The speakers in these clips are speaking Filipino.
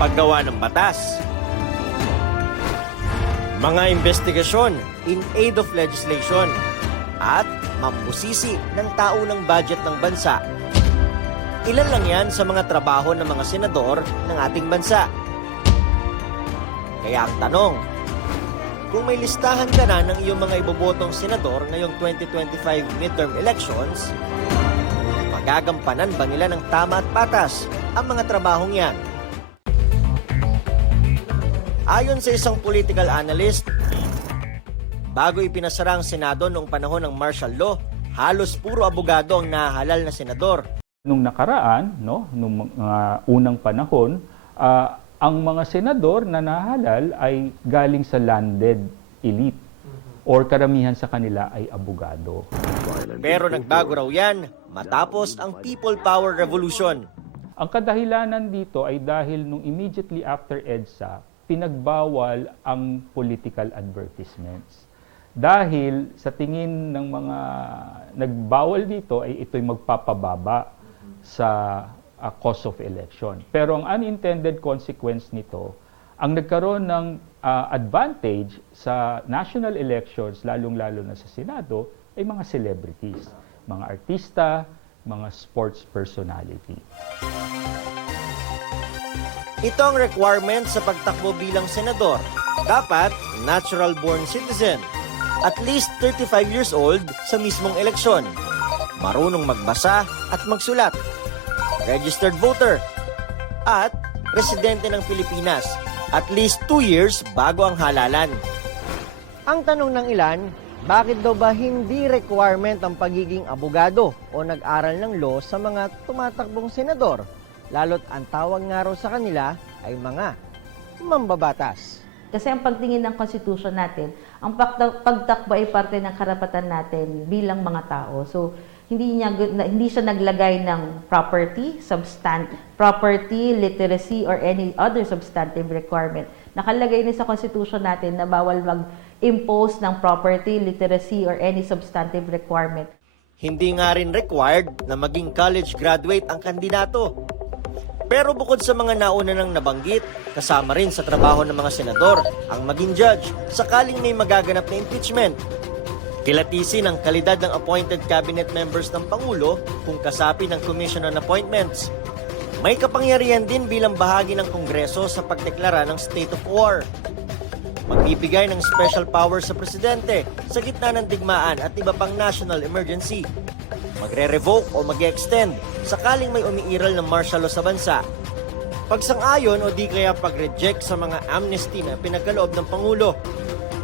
paggawa ng batas, mga investigasyon in aid of legislation, at mampusisi ng taunang budget ng bansa. Ilan lang yan sa mga trabaho ng mga senador ng ating bansa. Kaya ang tanong, kung may listahan ka na ng iyong mga ibobotong senador ngayong 2025 midterm elections, magagampanan ba nila ng tama at patas ang mga trabahong yan? Ayon sa isang political analyst, bago ipinasara ang Senado noong panahon ng martial law, halos puro abogado ang nahalal na senador. Nung nakaraan, no, nung mga unang panahon, ang mga senador na nahalal ay galing sa landed elite or karamihan sa kanila ay abogado. Pero nagbago raw yan matapos ang People Power Revolution. Ang kadahilanan dito ay dahil nung immediately after EDSA, pinagbawal ang political advertisements. Dahil sa tingin ng mga nagbawal dito ay ito'y magpapababa sa cost of election. Pero ang unintended consequence nito, ang nagkaroon ng advantage sa national elections, lalong-lalo na sa Senado, ay mga celebrities, mga artista, mga sports personality. Ito ang requirement sa pagtakbo bilang senador. Dapat natural-born citizen, at least 35 years old sa mismong eleksyon, marunong magbasa at magsulat, registered voter, at residente ng Pilipinas, at least 2 years bago ang halalan. Ang tanong ng ilan, bakit daw ba hindi requirement ang pagiging abogado o nag-aral ng law sa mga tumatakbong senador? Lalo't ang tawag nga raw sa kanila ay mga mambabatas. Kasi ang pagtingin ng konstitusyon natin, ang pagtakbo ay parte ng karapatan natin bilang mga tao. So, hindi siya naglagay ng property, literacy, or any other substantive requirement. Nakalagay din sa konstitusyon natin na bawal mag-impose ng property, literacy, or any substantive requirement. Hindi nga rin required na maging college graduate ang kandidato. Pero bukod sa mga nauna nang nabanggit, kasama rin sa trabaho ng mga senador ang maging judge sakaling may magaganap na impeachment. Kilatisin ang kalidad ng appointed cabinet members ng Pangulo kung kasapi ng Commission on Appointments. May kapangyarihan din bilang bahagi ng Kongreso sa pagdeklara ng state of war. Magbibigay ng special power sa presidente sa gitna ng digmaan at iba pang national emergency. Magre-revoke o mag-extend sakaling may umiiral ng martial law sa bansa. Pagsang-ayon o di kaya pag-reject sa mga amnesty na pinagkaloob ng Pangulo.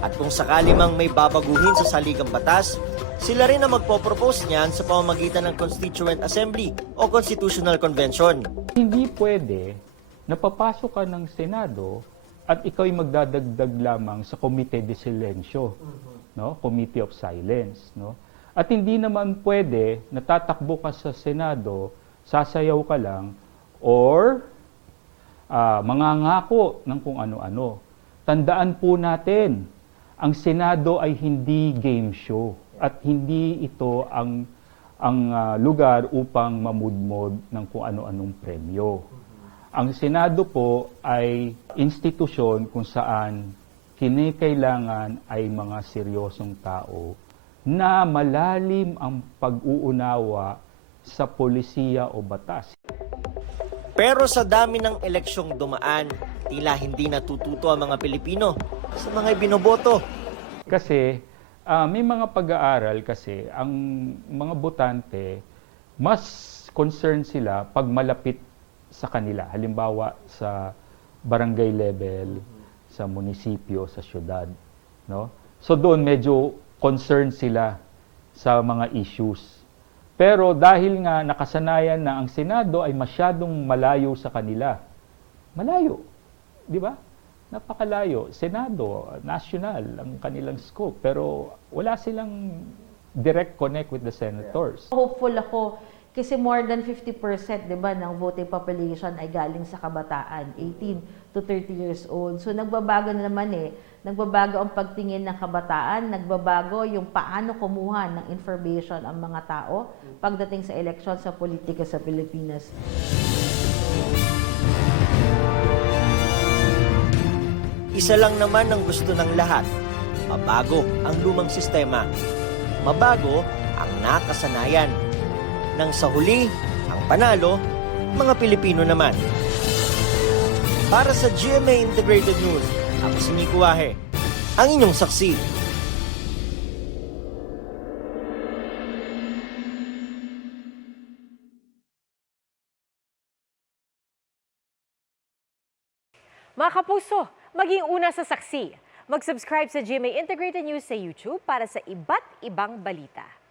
At kung sakali mang may babaguhin sa saligang batas, sila rin ang magpo-propose niyan sa pamamagitan ng Constituent Assembly o Constitutional Convention. Hindi pwede na papasok ka ng Senado at ikaw'y magdadagdag lamang sa Comité de Silencio, no? Committee of Silence, no? At hindi naman pwede na tatakbo ka sa Senado, sasayaw ka lang, or mangangako ng kung ano-ano. Tandaan po natin, ang Senado ay hindi game show at hindi ito ang lugar upang mamudmod ng kung ano-anong premyo. Ang Senado po ay institusyon kung saan kinakailangan ay mga seryosong tao na malalim ang pag-uunawa sa polisiya o batas. Pero sa dami ng eleksyong dumaan, tila hindi natututo ang mga Pilipino sa mga binoboto. Kasi may mga pag-aaral kasi ang mga botante, mas concerned sila pag malapit sa kanila. Halimbawa sa barangay level, sa munisipyo, sa syudad. No? So doon medyo concerned sila sa mga issues. Pero dahil nga nakasanayan na ang Senado ay masyadong malayo sa kanila. Malayo, di ba? Napakalayo. Senado, national ang kanilang scope. Pero wala silang direct connect with the senators. Hopeful ako kasi more than 50%, 'di ba, ng voting population ay galing sa kabataan, 18 to 30 years old. So nagbabago na naman Nagbabago ang pagtingin ng kabataan, nagbabago yung paano kumuha ng information ang mga tao pagdating sa eleksyon sa politika sa Pilipinas. Isa lang naman ang gusto ng lahat. Mabago ang lumang sistema. Mabago ang nakasanayan. Nang sa huli, ang panalo, mga Pilipino naman. Para sa GMA Integrated News, ako si Nico Wahe, ang inyong saksi. Mga kapuso, maging una sa saksi. Mag-subscribe sa GMA Integrated News sa YouTube para sa iba't ibang balita.